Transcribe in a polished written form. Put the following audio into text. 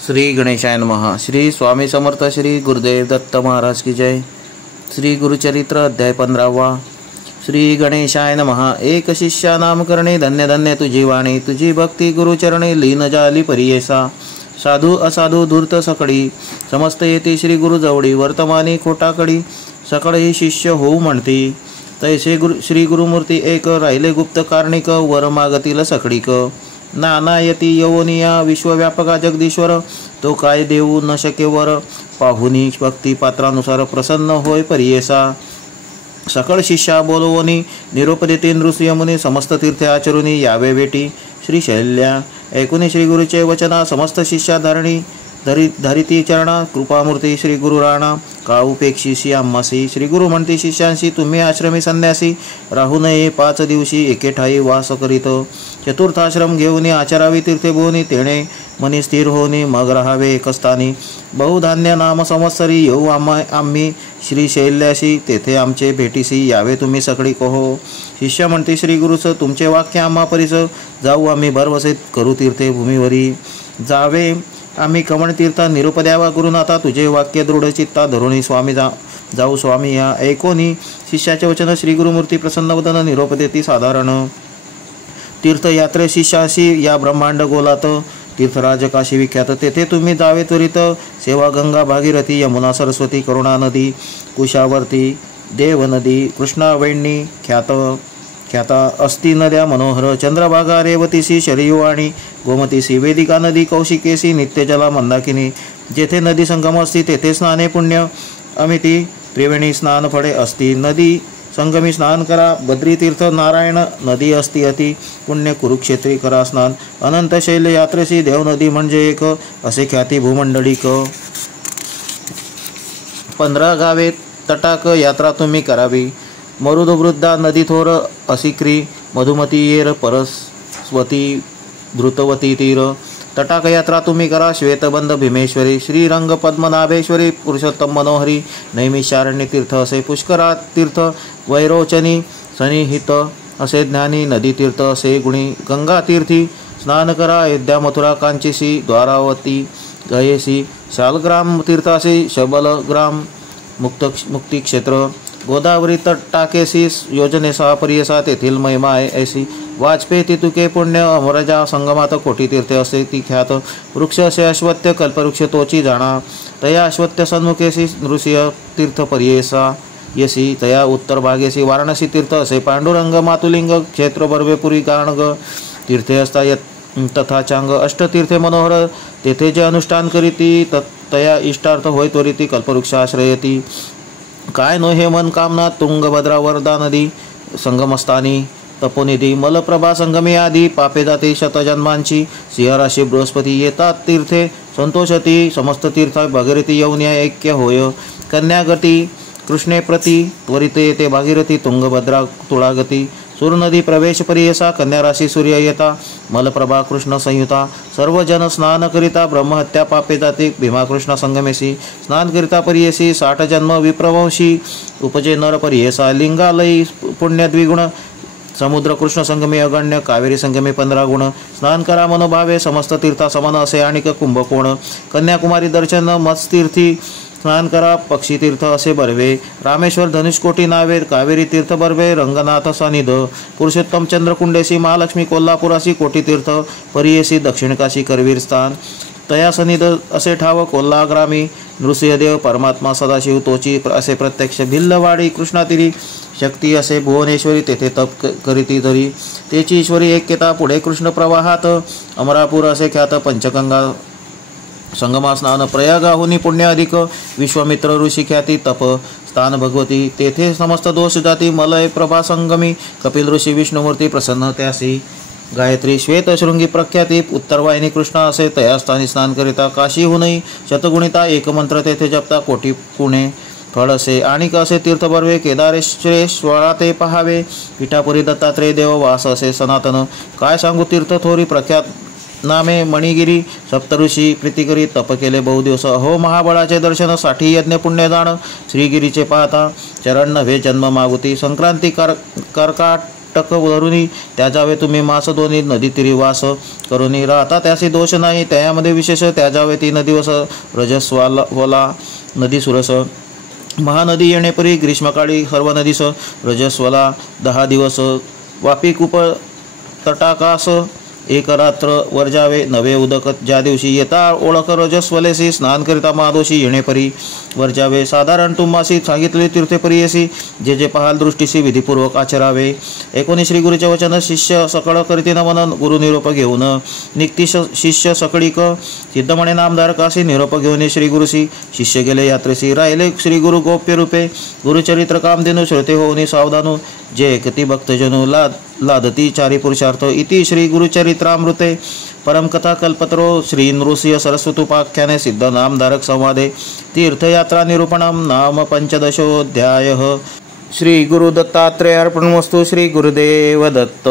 श्री गणेशाय नमः। श्री स्वामी समर्थ श्री गुरुदेव दत्त महाराज की जय। श्री गुरुचरित्र अध्याय 15। श्री गणेशाय नमः। एक शिष्या नामकरणे धन्य धन्य तुझी वाणी, तुझी भक्ती गुरुचरणे लीन झाली परियेसा। साधू असाधू धूर्त सकळी, समस्त येती श्री गुरु जवळी। वर्तमानी खोटाकडी, सकळही शिष्य होऊ म्हणती। तैसे श्री गुरुमूर्ती एक, राहिले गुप्त कारणिक। वर मागतील सकळीक, नानायती यवनिया विश्वव्यापका जगदीश्वर। तो काय देऊ न शके वर, पाहुनी भक्ती पात्रानुसार प्रसन्न होय परियेसा। सकळ शिष्या बोलवणी, निरोप देती नृसिंहमुनी। समस्त तीर्थे आचरुनी, यावे भेटी श्री शैल्या। ऐकुनी श्री गुरुचे वचना, समस्त शिष्या धारणी। धरिती चरणा, कृपामूर्ती श्री गुरु राणा। का उपेक्षीसी आम्हासी, श्री गुरु म्हणती शिष्यांशी। तुम्ही आश्रमी संन्यासी, राहू नये 5 दिवशी एके ठाई वास करीत। चतुर्थाश्रम घेऊनी, आचरावी तीर्थे भुवनी। तेणे मनी स्थिर होनी, मग राहावे एकस्थानी। बहुधान्य नाम संवत्सरी, येऊ आम्ही श्री शैल्याशी। तेथे आमचे भेटीसी, यावे तुम्ही सकळी कहो। शिष्य म्हणती श्री गुरुच, तुमचे वाक्य आम्हा परिस। जाऊ आम्ही भरवसेत करू तीर्थे भूमीवरी। जावे आम्ही कमण तीर्था, निरूप द्यावा गुरुनाथा। तुझे वाक्य दृढ चित्ता, धरुणी स्वामी जाऊ स्वामी या। ऐकोनी शिष्याचे वचन, श्री गुरुमूर्ती प्रसन्न वदन। निरोप देती साधारण, तीर्थयात्रे शिष्याशी या ब्रह्मांड गोलात। तीर्थराज काशी विख्यात, तेथे तुम्ही जावे त्वरित। सेवा गंगा भागीरथी, यमुना सरस्वती करुणा नदी। कुशावर्ती देव नदी, कृष्णा वैणी ख्याता अस्ति नद्या मनोहर। चंद्रभागा रेवतीसी, शरयू आणि गोमतीसी। वेदिका नदी कौशिकेसी, नित्यजला मंदाकिनी। जेथे नदी संगम असती, तेथे स्नाने पुण्य अमिती। त्रिवेणी स्नान फळे असती, नदी संगमी स्नान करा। बद्री तीर्थ नारायण नदी असती अति पुण्य। कुरुक्षेत्री करा स्नान, अनंत शैल यात्रेसी। देव नदी म्हणजे एक, असे ख्याती भूमंडळीक। 15 गावे तटाक, यात्रा तुम्ही करावी। मरुदवृद्धा नदी थोर असिक्री। मधुमती येर परस्वती धृतवती तीर। तटाक यात्रा तुम्ही करा, श्वेतबंध भीमेश्वरी। श्रीरंग पद्मनाभेश्वरी, पुरुषोत्तम मनोहरी। नैमिषारण्य तीर्थ असे पुष्करा तीर्थ। वैरोचनी सनिहित असे ज्ञानी, नदी तीर्थ असे गुणी। गंगा तीर्थी स्नान करा, अयोध्या मथुरा कांचीसी। द्वारावती गयेसी, शालग्राम तीर्थ असे शबलग्राम मुक्ती क्षेत्र। गोदावरी तटाकेसी, योजनेसह परियसा। तेथील महिमा ऐसी, वाजपेयी तितुके पुण्य। अमरजा संगमात कोटी तीर्थे असे ती ख्यात। वृक्ष असे अश्वत्थ, कल्पवृक्ष तोची जाणा। तया अश्वत्थ सन्मुखेसी, नृसिंह तीर्थ परियेसा येसी। तया उत्तर भागेसी, वाराणसी तीर्थ असे। पांडुरंग मातुलिंग क्षेत्र बर्वेपुरी गाणग। तीर्थे असता तथा चांग, अष्टतीर्थे मनोहर। तेथे जे अनुष्ठान करीती, तया इष्टार्थ होय त्वरिती। कल्पवृक्ष आश्रयती, काय नो हे मन कामना। तुंगभद्रा वरदा नदी संगमस्थानी तपोनिधी। मलप्रभा संगमी आदी, पापे जाते शतजन्मांची। सिंहराशी बृहस्पती येतात तीर्थे संतोषती। समस्त तीर्थ भागीरथी येऊन ऐक्य होय। कन्यागती कृष्णे प्रती, त्वरित येते भागीरथी। तुंगभद्रा तुळागती, सूरनदी प्रवेश परियसा। कन्याराशी सूर्य येता, मलप्रभा कृष्ण संयुता। सर्व जन स्नान करिता, ब्रह्महत्या पापे जाते। भीमाकृष्ण संगमेसी, स्नान करिता परियेसी। 60 जन्म विप्रवंशी, उपजे नर परियेसा। लिंगालयी पुण्य द्विगुण, समुद्र कृष्ण संगमी अगण्य। कावेरी संगमी 15 गुण। स्नान करा मनोभावे, समस्त तीर्था समान असे आणिक कुंभकोण। कन्याकुमारी दर्शन, मत्स्तीर्थी स्नान करा। पक्षी तीर्थ असे बर्वे, रामेश्वर धनुष्कोटी नावे। कावेरी तीर्थ बर्वे, रंगनाथ सनिध। पुरुषोत्तम चंद्रकुंडेसी, महालक्ष्मी कोल्हापुरासी। कोटी तीर्थ परियेसी, दक्षिण काशी करवीर स्थान। तया सनिध असे ठाव, कोल्हाग्रामी। नृसिंहदेव परमात्मा सदाशिव तोची असे प्रत्यक्ष। भिल्लवाडी कृष्णातीरी, शक्ती असे भुवनेश्वरी। तेथे तप करीती धरी, तेची ईश्वरी ऐक्यता। पुढे कृष्ण प्रवाहात, अमरापूर असे ख्यात। पंचगंगा संगमा स्नान, प्रयागाहुनी पुण्य अधिक। विश्वामित्र ऋषी ख्याती, तप स्थान भगवती। तेथे समस्त दोष जाती। मलय प्रभा संगमी, कपिल ऋषी विष्णुमूर्ती प्रसन्न त्यासी। गायत्री श्वेत शृंगी प्रख्याती, उत्तरवाहिनी कृष्णा असे। तया स्थानी स्नान करिता, काशीहुनही शतगुणिता। एकमंत्र तेथे जपता, कोटी पुणे फळ असे। आणिक असे तीर्थ बर्वे, केदारेश्वरा ते पहावे। पिठापुरी दत्तात्रेय देव वास असे सनातन। काय सांगू तीर्थ थोरी प्रख्यात नामे। मणिगिरी सप्तऋषी प्रीतिकरी, तप केले बहुदिवस। हो महाबळाचे दर्शन, 60 यज्ञ पुण्यदान। श्रीगिरीचे पाहता, चरण नव्हे जन्म मागुती। संक्रांती कर्काट कंटक धरुनी त्या जावे तुम्ही मास दोन्ही नदी तिरी वास करुनी राहता त्यासी दोष नाही त्यामध्ये विशेष त्या जावे 3 दिवस रजस्वाला नदी सुरस महानदी येणेपरी ग्रीष्मकाळी सर्व नदीस रजस्वला 10 दिवस वापी कूप तटाकास 1 रात्र वर जावे नवे उदक ज्या दिवशी येता ओळख रजस्वलेसी स्नान करिता महादोषी येणेपरी वर जावे साधारण तुम्हासी सांगितले तीर्थेपरी येसी जे जे पहाल दृष्टीसी विधीपूर्वक आचरावे 19 श्री गुरुचे वचन शिष्य सकळ करीती नमन गुरु निरोप घेऊन निक्ती शिष्य सकळीक सिद्ध म्हणे नामधारकासी निरोप घेऊन श्री गुरुसी शिष्य गेले यात्रेसी राहिले श्री गुरु गोप्य रूपे गुरुचरित्र कामधेनु श्रोते होऊनी सावधानु जे कती भक्तजनु लादती चारी पुरुषार्थ इति श्री गुरुचरित्रामृते परमकथा कल्पतरो श्री नृसिंह सरस्वतोपाख्याने सिद्ध नामधारक संवादे तीर्थयात्रा निरूपणम नाम 15ोऽध्यायः। श्री गुरु दत्तात्रेय अर्पणमस्तु। श्री गुरुदेव दत्त।